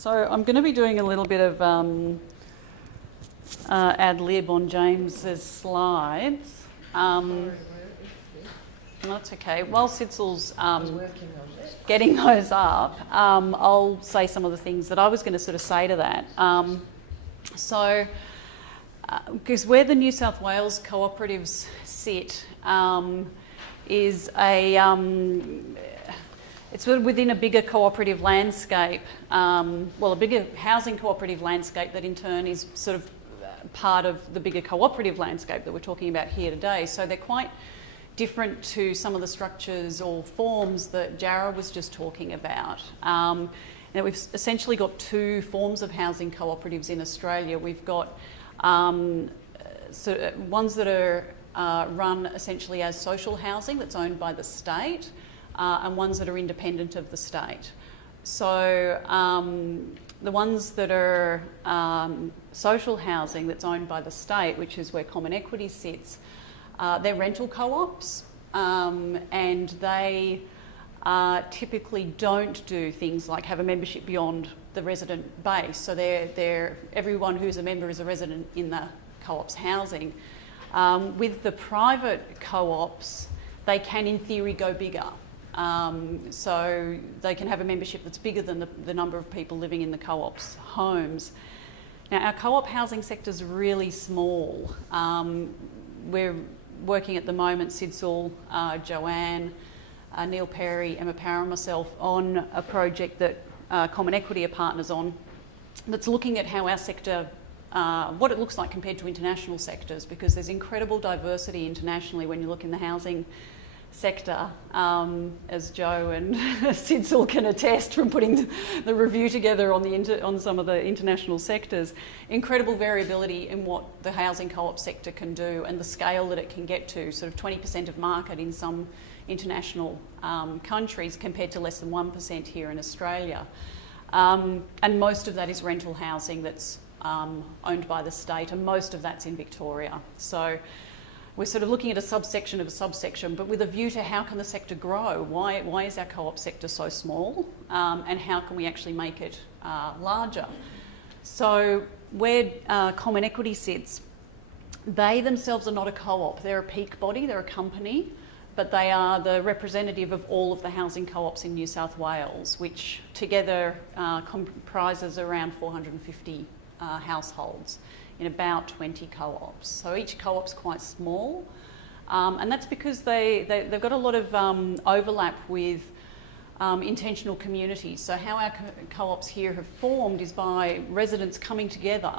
So I'm going to be doing a little bit of ad lib on James's slides. That's okay. While Sitzel's getting those up, I'll say some of the things that I was going to sort of say to that. Because where the New South Wales cooperatives sit is it's sort of within a bigger cooperative landscape, a bigger housing cooperative landscape that in turn is sort of part of the bigger cooperative landscape that we're talking about here today. So they're quite different to some of the structures or forms that Jarrah was just talking about. Now we've essentially got two forms of housing cooperatives in Australia. We've got ones that are run essentially as social housing that's owned by the state, and ones that are independent of the state. So the ones that are social housing that's owned by the state, which is where Common Equity sits, they're rental co-ops, and they typically don't do things like have a membership beyond the resident base. So everyone who's a member is a resident in the co-op's housing. With the private co-ops, they can in theory go bigger. So they can have a membership that's bigger than the number of people living in the co-op's homes. Now our co-op housing sector is really small. We're working at the moment, Sitzel, Joanne, Neil Perry, Emma Power and myself on a project that Common Equity are partners on that's looking at how our sector, what it looks like compared to international sectors, because there's incredible diversity internationally when you look in the housing sector, as Joe and Sitzel can attest from putting the review together on some of the international sectors. Incredible variability in what the housing co-op sector can do and the scale that it can get to, sort of 20% of market in some international countries compared to less than 1% here in Australia. And most of that is rental housing that's owned by the state, and most of that's in Victoria. So we're sort of looking at a subsection of a subsection, but with a view to how can the sector grow? Why is our co-op sector so small? And how can we actually make it larger? So where Common Equity sits, they themselves are not a co-op. They're a peak body, they're a company, but they are the representative of all of the housing co-ops in New South Wales, which together comprises around 450 households in about 20 co-ops. So each co-op's quite small, and that's because they've got a lot of overlap with intentional communities. So how our co-ops here have formed is by residents coming together,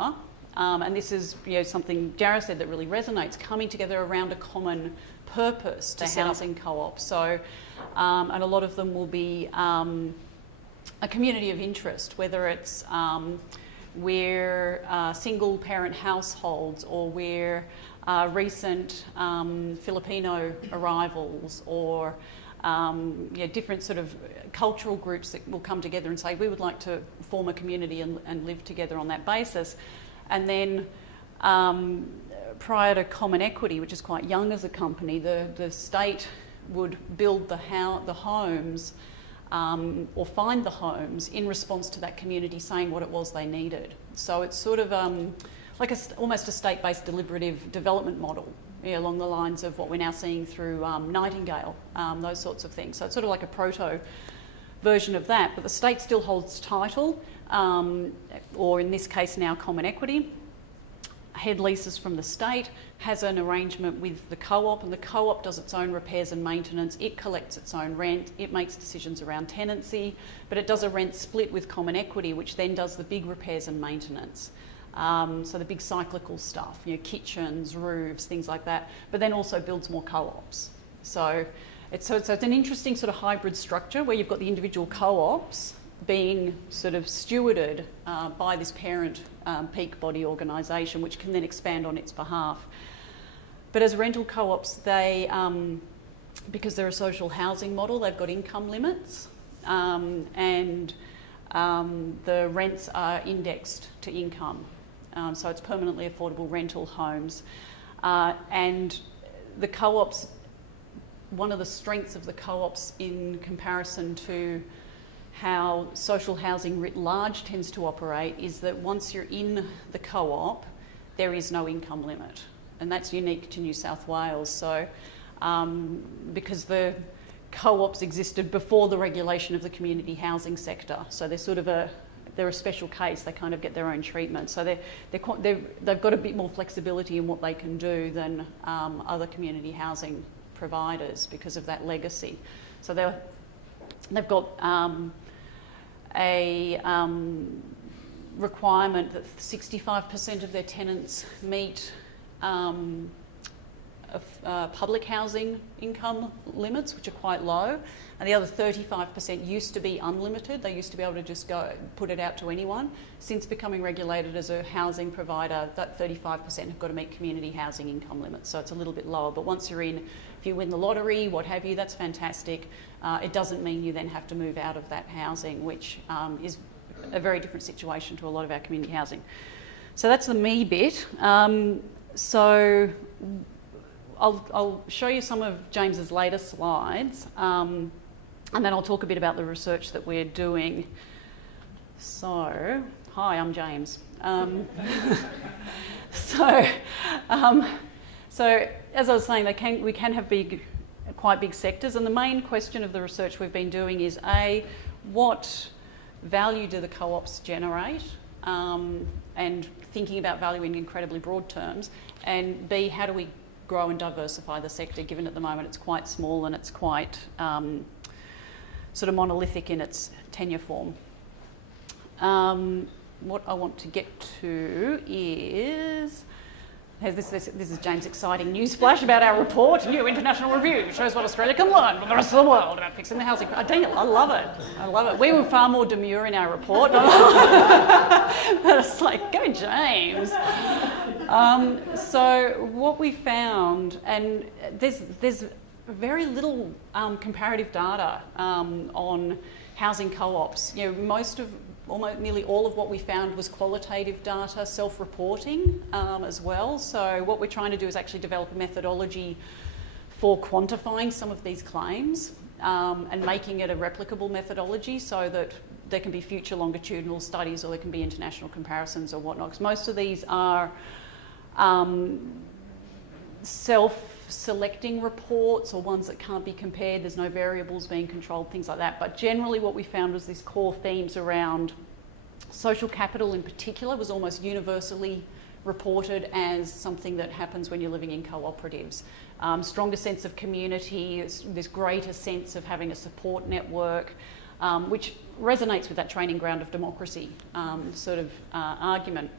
and this is something Jarrah said that really resonates, coming together around a common purpose to housing co-ops. So, and a lot of them will be a community of interest, whether it's we're single parent households, or we're recent Filipino arrivals, or different sort of cultural groups that will come together and say we would like to form a community and live together on that basis. And then prior to Common Equity, which is quite young as a company, the state would build the homes or find the homes in response to that community saying what it was they needed. So it's sort of like almost a state-based deliberative development model, along the lines of what we're now seeing through Nightingale, those sorts of things. So it's sort of like a proto version of that, but the state still holds title, or in this case now Common Equity. Head leases from the state, has an arrangement with the co-op, and the co-op does its own repairs and maintenance. It collects its own rent, it makes decisions around tenancy, but it does a rent split with Common Equity, which then does the big repairs and maintenance. So the big cyclical stuff, kitchens, roofs, things like that, but then also builds more co-ops. So it's an interesting sort of hybrid structure where you've got the individual co-ops being sort of stewarded by this parent peak body organisation, which can then expand on its behalf. But as rental co-ops, they, because they're a social housing model, they've got income limits, and the rents are indexed to income. So it's permanently affordable rental homes. And the co-ops, one of the strengths of the co-ops in comparison to how social housing writ large tends to operate is that once you're in the co-op, there is no income limit. And that's unique to New South Wales. So because the co-ops existed before the regulation of the community housing sector. So they're sort of they're a special case. They kind of get their own treatment. So they've got a bit more flexibility in what they can do than other community housing providers because of that legacy. So they've got a requirement that 65% of their tenants meet public housing income limits, which are quite low, and the other 35% used to be unlimited. They used to be able to just go put it out to anyone. Since becoming regulated as a housing provider, that 35% have got to meet community housing income limits, so it's a little bit lower. But once you're in, if you win the lottery, what have you, that's fantastic. It doesn't mean you then have to move out of that housing, which is a very different situation to a lot of our community housing. So that's the me bit. So I'll show you some of James's later slides, and then I'll talk a bit about the research that we're doing. So, hi, I'm James. So as I was saying, we can have quite big sectors, and the main question of the research we've been doing is A, what value do the co-ops generate? And thinking about value in incredibly broad terms, and B, how do we grow and diversify the sector, given at the moment it's quite small and it's quite sort of monolithic in its tenure form. What I want to get to is, this is James' exciting news flash about our report. New international review shows what Australia can learn from the rest of the world about fixing the housing. Dang it, I love it. I love it. We were far more demure in our report. It's like, go James. So what we found, and there's very little comparative data on housing co-ops. You know, nearly all of what we found was qualitative data, self-reporting as well. So what we're trying to do is actually develop a methodology for quantifying some of these claims and making it a replicable methodology so that there can be future longitudinal studies or there can be international comparisons or whatnot. Because most of these are self-selecting reports or ones that can't be compared. There's no variables being controlled, things like that. But generally what we found was these core themes around social capital in particular was almost universally reported as something that happens when you're living in cooperatives. Stronger sense of community, this greater sense of having a support network, which resonates with that training ground of democracy argument.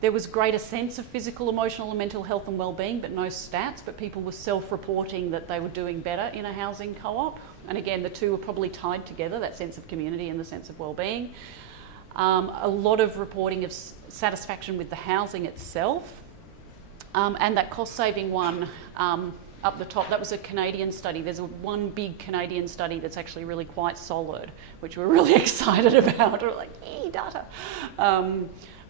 There was greater sense of physical, emotional and mental health and wellbeing, but no stats, but people were self-reporting that they were doing better in a housing co-op. And again, the two were probably tied together, that sense of community and the sense of wellbeing. A lot of reporting of satisfaction with the housing itself. And that cost-saving one up the top, that was a Canadian study. There's one big Canadian study that's actually really quite solid, which we're really excited about. We're like, data.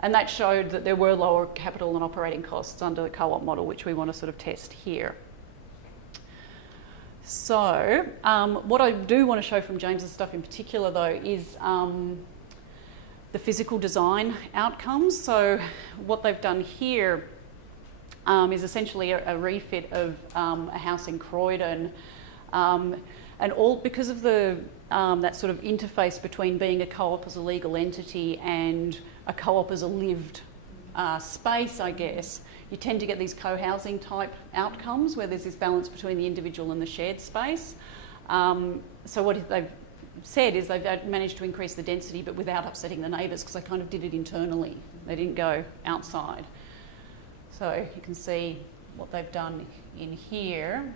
And that showed that there were lower capital and operating costs under the co-op model, which we want to sort of test here. So what I do want to show from James's stuff in particular, though, is the physical design outcomes. So what they've done here is essentially a refit of a house in Croydon, and all because of the that sort of interface between being a co-op as a legal entity and a co-op as a lived space, I guess. You tend to get these co-housing type outcomes where there's this balance between the individual and the shared space. So what they've said is they've managed to increase the density but without upsetting the neighbours, because they kind of did it internally. They didn't go outside. So you can see what they've done in here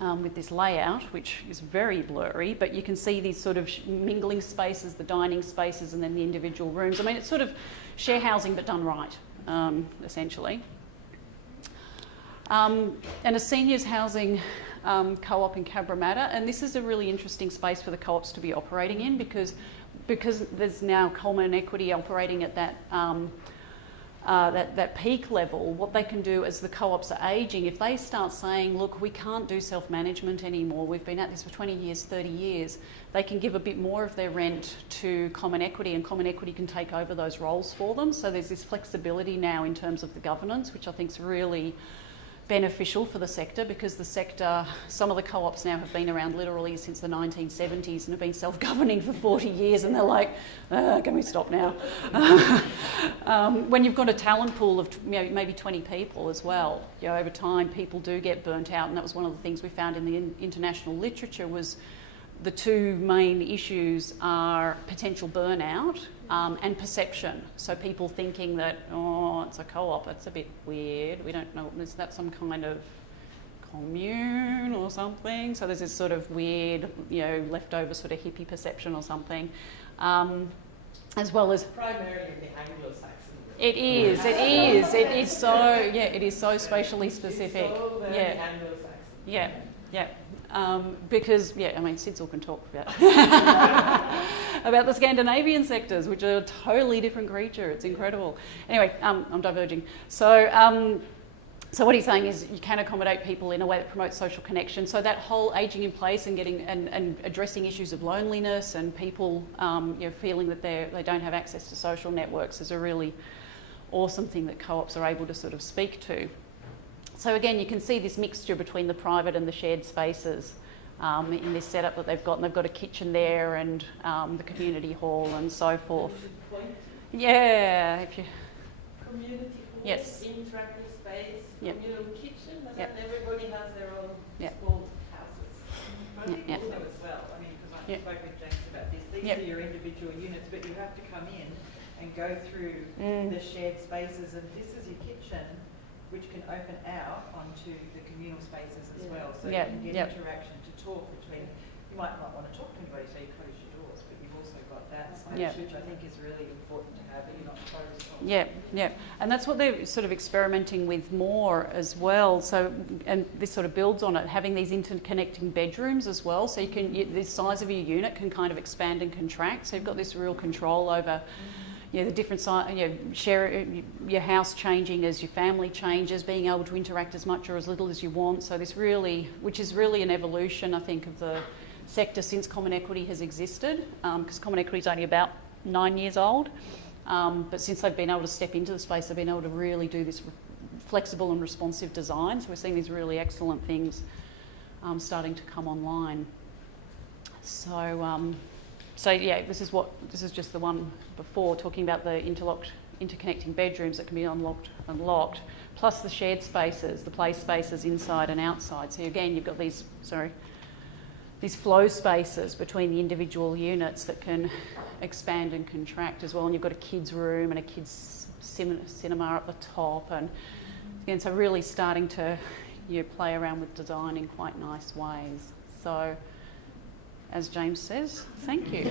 with this layout, which is very blurry, but you can see these sort of mingling spaces, the dining spaces, and then the individual rooms. I mean, it's sort of share housing but done right, essentially. And a seniors housing co-op in Cabramatta, and this is a really interesting space for the co-ops to be operating in because there's now Coleman Equity operating at that that peak level, what they can do as the co-ops are ageing, if they start saying, look, we can't do self-management anymore, we've been at this for 20 years, 30 years, they can give a bit more of their rent to common equity, and common equity can take over those roles for them. So there's this flexibility now in terms of the governance, which I think is really beneficial for the sector, because the sector, some of the co-ops now have been around literally since the 1970s and have been self-governing for 40 years, and they're like, can we stop now? When you've got a talent pool of maybe 20 people as well, over time people do get burnt out, and that was one of the things we found in the international literature was the two main issues are potential burnout and perception. So people thinking that, oh, it's a co-op, it's a bit weird, we don't know, is that some kind of commune or something? So there's this sort of weird, leftover sort of hippie perception or something, as well as... Primarily the Anglo-Saxon. It is so spatially specific. It's so very Anglo-Saxon. Yeah. Because, Sid can talk about the Scandinavian sectors, which are a totally different creature. It's incredible. Anyway, I'm diverging. So what he's saying is you can accommodate people in a way that promotes social connection. So that whole ageing in place and getting and addressing issues of loneliness and people feeling that they don't have access to social networks is a really awesome thing that co-ops are able to sort of speak to. So again, you can see this mixture between the private and the shared spaces in this setup that they've got. And they've got a kitchen there and the community hall and so forth. Yeah. If you... Community hall, yes. interactive space, communal kitchen, and then everybody has their own small houses. I think also as well, because I spoke with James about this, these are your individual units, but you have to come in and go through the shared spaces, and this is your kitchen, which can open out onto the communal spaces as well. So you can get interaction to talk between, you might not want to talk to anybody, so you close your doors, but you've also got that space, which I think is really important to have, that you're not closed off. Yeah. And that's what they're sort of experimenting with more as well. So, and this sort of builds on it, having these interconnecting bedrooms as well. So the size of your unit can kind of expand and contract. So you've got this real control over the different size, share your house changing as your family changes, being able to interact as much or as little as you want. So this really, which is really an evolution, I think, of the sector since common equity has existed, because common equity is only about 9 years old. But since they've been able to step into the space, they've been able to really do this flexible and responsive design. So we're seeing these really excellent things starting to come online. So this is just the one before, talking about the interconnecting bedrooms that can be unlocked, plus the shared spaces, the play spaces inside and outside. So again, you've got these flow spaces between the individual units that can expand and contract as well. And you've got a kids' room and a kids' cinema up the top, and again, so really starting to play around with design in quite nice ways. So, as James says, thank you.